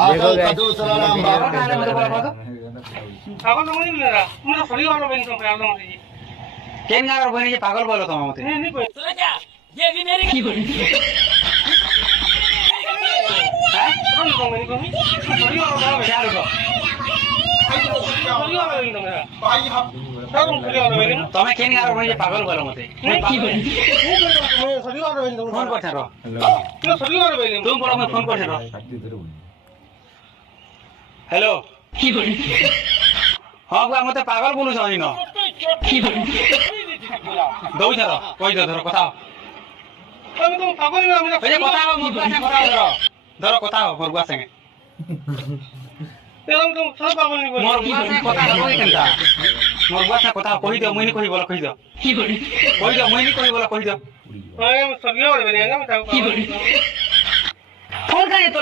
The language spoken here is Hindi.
देखो पागल तो नहीं मिलेगा मुझे सही वाला बहन को प्यार ना मुझे केन गार बनी पागल बोलो तुम मते नहीं कोई सुना क्या ये भी मेरी की बोली है कौन को मैंने को सही वाला बहन क्या रुको सही वाला बहन तो मेरा भाई हम सब सही वाला बहन तुम्हें केन गार बनी पागल बोलो मते की बोली मैं सही वाला बहन फोन करते रहो तो सही वाला बहन तुम बोलो मैं फोन करते रहो हेलो की बोली हां बुआ मते पागल बोलु छनी न की बोली दौ छरो कोइ धरो कथा अब तुम पागल ना मेरा ए कथा हो मुर्गा से कथा धरो धरो कथा हो मुर्गा संगे तुम सब पागल नहीं बोल मुर्गा से कथा हो केनता मुर्गा से कथा कहि दो मुइनी कहि बोला कहि दो की बोली कहि दो मुइनी कहि बोला कहि दो मैं सही वाला बहन है मैं की बोली फोन करे तो